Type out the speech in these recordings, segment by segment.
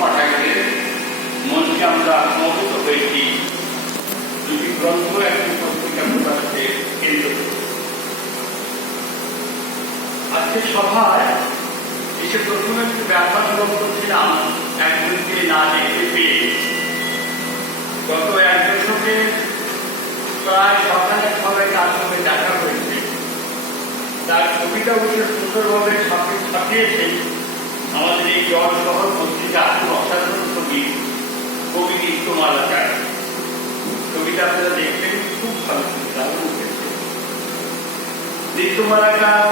পাঠাগারের মঞ্চে আমরা সমবেত হয়েছি দুটি গ্রন্থ একটি পত্রিকা প্রকাশকে কেন্দ্র করে। আজকে সভায় এসে প্রথমে একটু ব্যাপার অনুভব করছিলাম একজনকে না দেখতে পেয়ে। গত এক দশকে প্রায় সকালের সবাই তার সঙ্গে দেখা হয়েছে। তার ছবিটা উঠে সুন্দরভাবে ছাপিয়েছে আমাদের এই জল শহর পত্রিকা। খুব অসাধারণ ছবি, কবি নিত্যমালাকার ছবিটা আপনারা দেখবেন, খুব ভালো ছবি, দারুণ উঠেছে। নিত্যমালাকার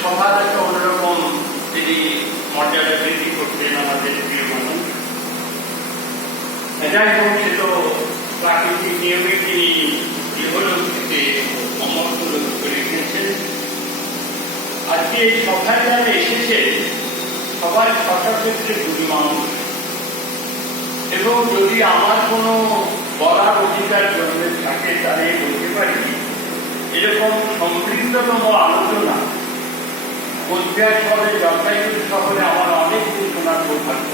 সবার একটা অন্যরকম তিনি মর্যাদা বৃদ্ধি করতেন আমাদের প্রিয় মানুষ। যাই হোক, সে তো প্রাকৃতিক নিয়মে তিনি ইহলোক থেকে অমরলোক করে রেখেছেন। আজকে এই সভায় যারা এসেছে সবাই ক্ষেত্রে দুই মানুষ, এবং যদি আমার কোনো বলার অধিকার জন্মে থাকে তাহলে বলতে পারি এরকম সমৃদ্ধতম আলোচনা কোচবিহার শহরে, জলপাইগুড়ি শহরে আমার অনেক দিন শোনার সৌভাগ্য।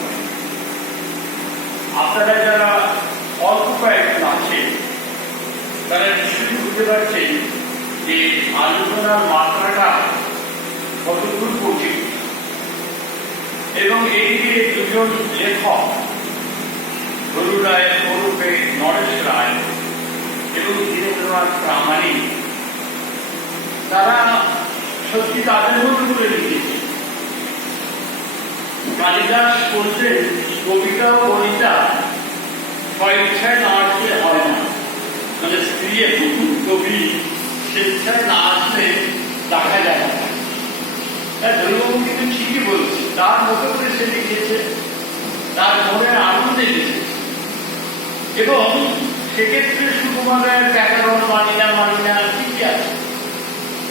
আপনারা যারা অল্প কয়েকজন আছেন তারা নিশ্চয়ই বুঝতে পারছেন যে আলোচনার মাত্রাটা কতদূর পৌঁছে, এবং এই যে দুজন লেখক হরু রায় ওরফে নরেশ রায় এবং ধীরেন্দ্রনাথ প্রামাণিক, তারা সত্যি তাদের মতো করে লিখেছে। কালিদাস বলছেন কবিতা ও কবিতা স্বেচ্ছায় না আসলে হয় না, মানে স্ত্রী কবি স্বেচ্ছায় না আসলে দেখা যায় না। ধর্মবাবু কিন্তু ঠিকই বলছে, তার মতো করে সে লিখেছে, তার মনের আনন্দে লিখেছে। এবং সেক্ষেত্রে সুকুমারের ব্যাকরণ মানি না ঠিকই আছে,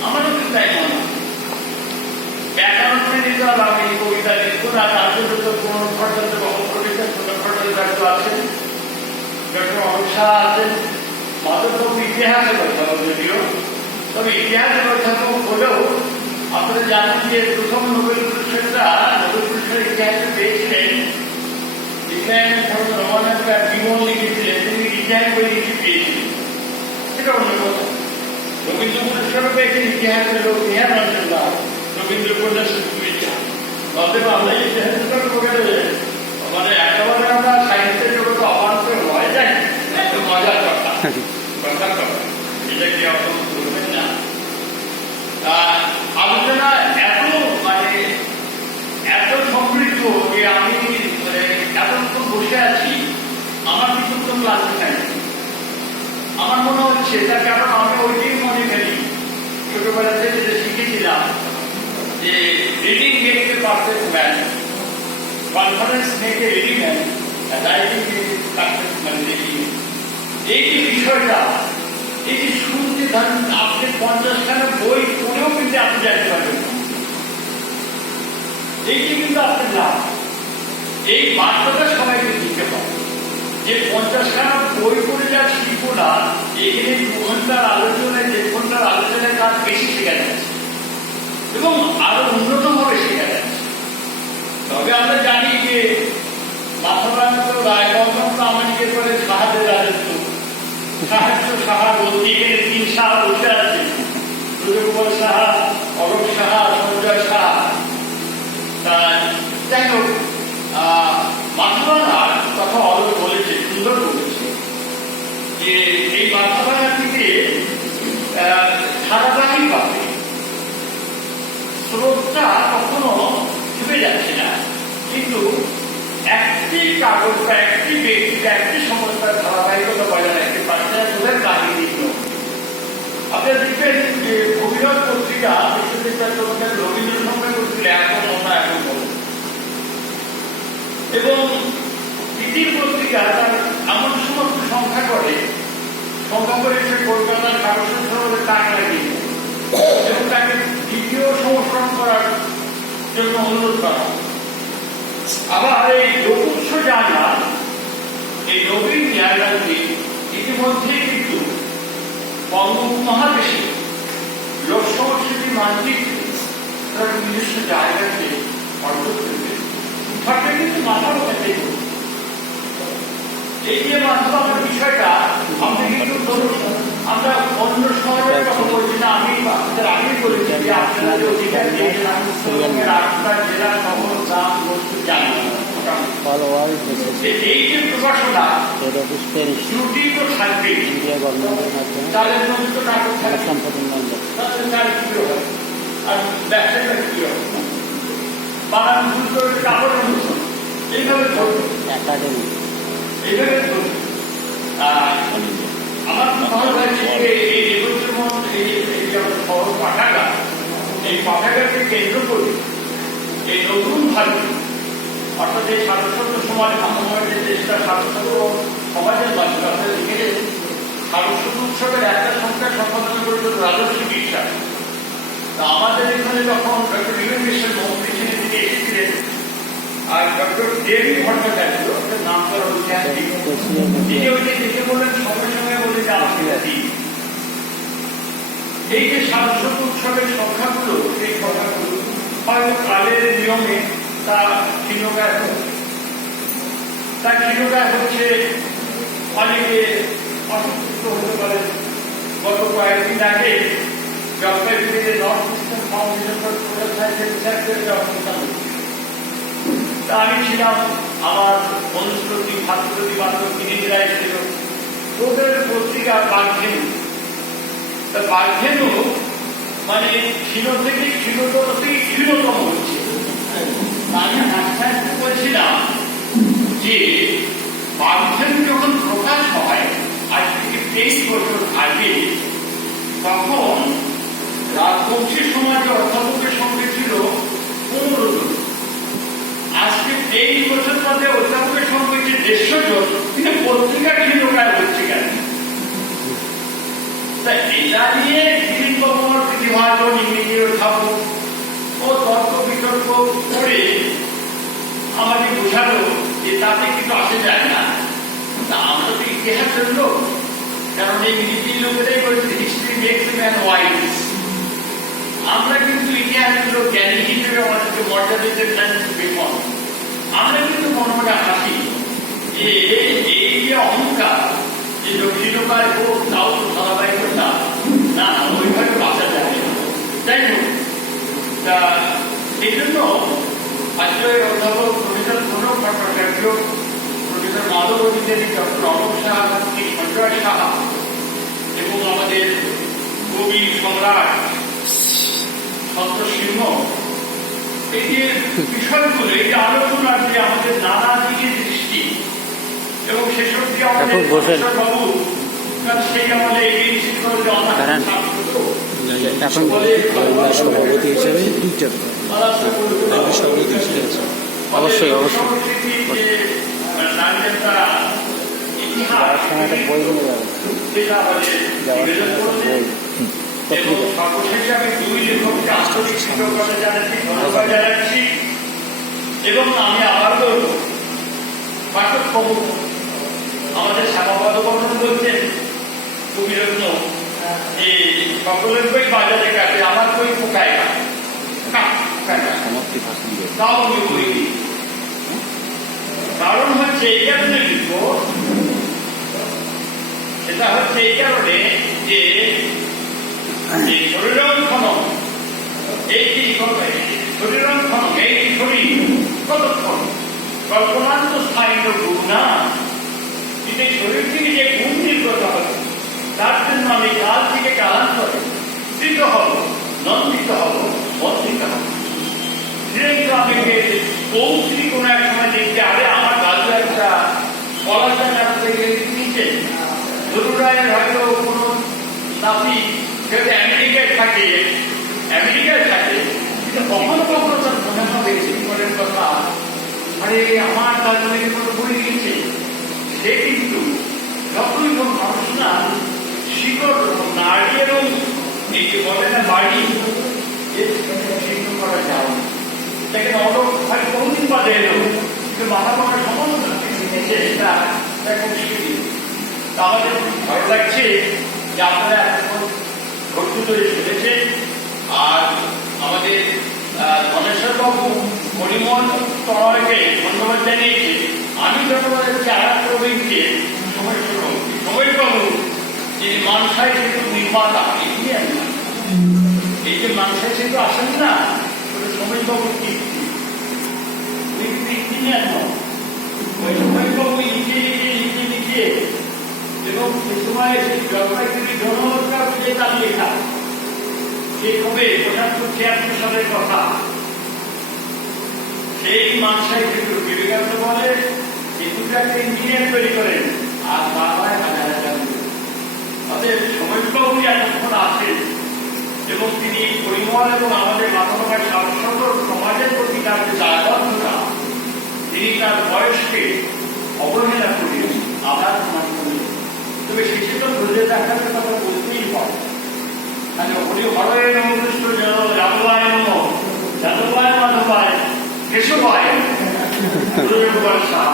আমারও কিন্তু তাই মনে হয়। ব্যাকরণ মেনে তো আমি কবিতা লিখবো না, তার জন্য তো কোন ভট্টাচার্য আছেন, ডক্টর অমিত শাহ আছেন, মাধববাবু ইতিহাসের কথা যদিও, তবে ইতিহাসের কথা হলেও আপনারা জানেন যে প্রথম নোবেল পুরস্কার ইতিহাসে পেয়েছিলেন রমানন্দ জীবন লিখেছিলেন, তিনি ইতিহাস বই লিখে পেয়েছিলেন, সেটা অন্য কথা। রবীন্দ্র পুরস্কারও পেয়েছেন ইতিহাসের লোক ইতিহাস অঞ্চল রবীন্দ্র উপন্যাসের সুবিধা। অতএব আমরা ইতিহাসটা মানে একেবারে আমরা সাহিত্যের জগতে অবান্তর হয়ে যায়, একটু মজার কথা এটা কি অত করবেন না। আলোচনা এত সমৃদ্ধ যে আমি এতক্ষণ বসে আছি, আমার কিন্তু কোনো ক্লান্তি নাই। আমার মনে হচ্ছে তার কারণ আমি ওইটাই মনে করি, ছোটবেলা থেকে যে শিখেছিলাম যে reading makes a perfect man, conference make a ready man, writing make a perfect man ready. এই যে বিষয়টা, এই যে শুনতে ধরেন আপনি 50খানা বই পড়েও কিন্তু আপনি জানতে পারবেন, এইটি কিন্তু আপনার লাভ। এই বার্তাটা সবাইকে দিতে হবে যে 50খানা বই পড়ে যা শিখবো না, এখানে 2 ঘন্টার আলোচনায় 1.5 ঘন্টার আলোচনায় তার বেশি শেখা যাচ্ছে এবং আরো উন্নতভাবে শেখা যাচ্ছে। তবে আমরা জানি যে মাথাভাঙ্গ রায়বর্ধন প্রামাণিকের পরে সাহায্যের রাজত্ব, সাহা বলতে এখানে 3 সাহা বসে আছে, সুযোগপল সাহা, অরূপ সাহা, সঞ্জয় সাহা। যাই হোক, মাথাভাঙার কথা অলোক বলেছে, সুন্দর বলেছে যে এই মাথাভাঙা থেকে ধারাবাহিকভাবে স্রোতটা কখনো থেমে যাচ্ছে না, কিন্তু একটি কাগজ বা একটি ব্যক্তি বা একটি সংস্থার ধারাবাহিকতা বজায় রাখতে পারছে না, ওদের কাহিনী। আপনারা দেখবেন যে ভবিষ্যৎ পত্রিকা বিশ্ববিদ্যালয় রবীন্দ্র সংখ্যা করছিল এখন ওটা এখন বলে, এবং ইতির পত্রিকা তার এমন সমস্ত সংখ্যা করে সে কলকাতার কাগজের শহরে টাকা লাগিয়ে এবং তাকে দ্বিতীয় সংস্করণ করার জন্য অনুরোধ করা। আবার এই লোকুৎস জার্নাল, এই নবীন জার্নালটি ইতিমধ্যেই কিন্তু বঙ্গোপমহাদেশে লোক সংস্কৃতি মানচিত্রে তার নিজস্ব জায়গাকে অর্জন করবে, কিন্তু মাথা বসাতে এই যে মাথা আমার বিষয়টা আমরা কিন্তু ধরুন আমরা অন্য শহরের কথা বলছি না, আমি আপনাদের আগেই বলেছি যে আপনারা যে অধিকার দিয়েছেন আমি রাস্তা জেলা শহর গ্রাম বস্তু জানি এই যে প্রকাশনা ত্রুটি তো থাকবে, তাদের মধ্যে তো নাটক থাকবে, তাদের কি হয় আর ব্যবসাটা কি হয়, বানান ভুল করে কাপড়ের মতো এইভাবে ধরবে, এইভাবে ধরবে। আমার ভালো লাগছে যে এই রেবতের মধ্যে এই যে আমাদের শহর পাঠাগার, এই পাঠাগারকে কেন্দ্র করে এই নতুন ভাবে অর্থাৎ এই সারস্বত সমাজ আমার যে দেশটা সারস্বত সমাজের মাধ্যমে আপনারা লিখে সারস্বত উৎসবের একটা সংখ্যা সম্পাদনা করেছিল রাজস্বী বিশ্বাস। তা আমাদের এখানে যখন ডক্টর ইউনিভার্সিটির মন্ত্রী ছিলেন তিনি এসেছিলেন, আর ডক্টর দেবী ভট্টাচার্য নাম করা ঐতিহাসিক তিনি ওইটি দেখে বললেন সঙ্গে সঙ্গে বলে যে আপনি এই যে সারস্বত উৎসবের সংখ্যাগুলো এই সংখ্যাগুলো হয়তো কালের নিয়মে তা ক্ষীণকায় হচ্ছে, তা ক্ষীণকায় হচ্ছে, অনেকে অসুস্থ হতে পারে। গত কয়েকদিন আগে জলপাইগুড়িতে নর্থ ইস্টার্ন ফাউন্ডেশন তা আমি ছিলাম, আমার বন্ধুপ্রতি ভাতৃপ্রতি বান্ধব নিজেরা এসেছিল, ওদের পত্রিকা বাঘেনু, তা বাঘেনু মানে ক্ষীণ থেকে ক্ষীণতর থেকে ক্ষীণতম হচ্ছে। আমি হাসতে বলছিলাম যে বাঘেনু যখন প্রকাশ হয় আজ থেকে 23 বছর আগে, তখন রাজবংশী সমাজে অধ্যাপকের সঙ্গে ছিল 15 জন, আজকে 23 বছর মধ্যে অধ্যাপকের সঙ্গে যে 150 জন, কিন্তু পত্রিকা ক্ষীণকায় হচ্ছে কেন? তা এটা নিয়ে বিলিঙ্গমর বিভাজন ইংরেজি অধ্যাপক ও তর্ক বিতর্ক করে আমাকে বোঝালো যে তাতে কিন্তু আসে যায় না। তা আমরা তো ইতিহাসের লোক, কারণ এই ইংরেজি লোকেরাই বলছে হিস্ট্রি মেক্স ম্যান ওয়াইজ। আমরা কিন্তু ইতিহাসের লোক, জ্ঞানী হিসেবে আমাদেরকে মর্যাদা দিতে বিপদ। আমরা কিন্তু মনে মনে হাসি যে এই যে অহংকার, যে দক্ষিণকায় হোক তাও তো ধারাবাহিকতা না, ওইভাবে বাঁচা যায়। যাই হোক, তা এই জন্য আজকে অধ্যাপক প্রফেসর প্রণব ভট্টাচার্য, প্রফেসর মাধব অধিকারী, ডক্টর অলোক সাহা, সঞ্জয় সাহা এবং আমাদের কবি সম্রাট সন্ত সিংহ, এই যে বিষয়গুলো, এই যে আলোচনার যে আমাদের নানা দিকে দৃষ্টি এবং সেসব দিয়ে আমাদের বাবু সেই আমাদের এগিয়ে নিশ্চিত করে যে সভাপতি হিসেবে অবশ্যই অবশ্যই এবং আমি আবার বলব পাঠক প্রমুখ আমাদের শ্যামাপদ বলছেন কবিরত্ন যে সকলের বই বাজারে কাটে, আমার বই পোকায় তাও আমি বই দিই। কারণ হচ্ছে এই কারণে লিখব, সেটা হচ্ছে এই কারণে যে শরীরক্ষণ এইটি শরীরক্ষণ এইটি শরীর কতক্ষণ কল্পনান্ত স্থায়ী গুণ না, কিন্তু এই শরীর থেকে যে গুণ নির্গত হবে তার জন্য আমি কাল থেকে কালান্তরে স্থিত হব, নন্দিত হব, বন্ধিত হব। ধীরে আমি পৌঁছি কোনো এক সময় দেখতে, আরে আমার গাজু একটা পলাশা থেকে নিচে ধরুরায়ের হয়তো কোনো নাতি যেহেতু আমেরিকায় থাকে কিন্তু কখনো কখনো তার মনে হবে জীবনের কথা, আরে আমার গাছ থেকে কোনো বই গেছে, সে কিন্তু যতই কোন মানুষ না শিকড় নারী এবং এই যে বলে না বাড়ি শিকড় করা যাও, দেখেন অলোক ভাই বহুদিন বাদে এলো, কিন্তু মাথা মাথা সমস্ত সেটা খুব শিখি। আমাদের ভালো লাগছে যে আপনারা এখন ভর্তি ধরে শুনেছেন। আর আমাদের ধনেশ্বর বাবু, পরিমল তনয়কে ধন্যবাদ জানিয়েছে। আমি ধন্যবাদ দিচ্ছি আর এক প্রবীণকে, সময়বাবু, যিনি মানসাই সেতু নির্মাতা, ইঞ্জিনিয়ার না। এই যে মানসাই সেতু আসেন না, ওটা সময়বাবুর কীর্তি। উনি কিন্তু ইঞ্জিনিয়ার নন, ওই সময়বাবু লিখে লিখে এবং সে সময় সেই জলপাইগুড়ি জনতা যে তার লেখা, সে কবে ৭৫-৭৬ সালের কথা। সেই মানসাই সেতু বিবেকানন্দ বলে সেতুটা একটা ইঞ্জিনিয়ার তৈরি করেন, আর বাংলায় হাজার হাজার। অতএব সময়বাবু এতক্ষণ আছেন এবং তিনি পরিমল এবং আমাদের মানবতার শাশ্বত সমাজের প্রতি তার যে দায়বদ্ধতা, তিনি তার বয়সকে অবহেলা করে আঘাত প্রমাণ করেন। তবে শেষে তো ধরে দেখার কথা বলতেই হয়। হরি হরে নম কৃষ্ণ যাদবায় নম, যাদবায় মাধবায় কেশবায়, নমস্কার।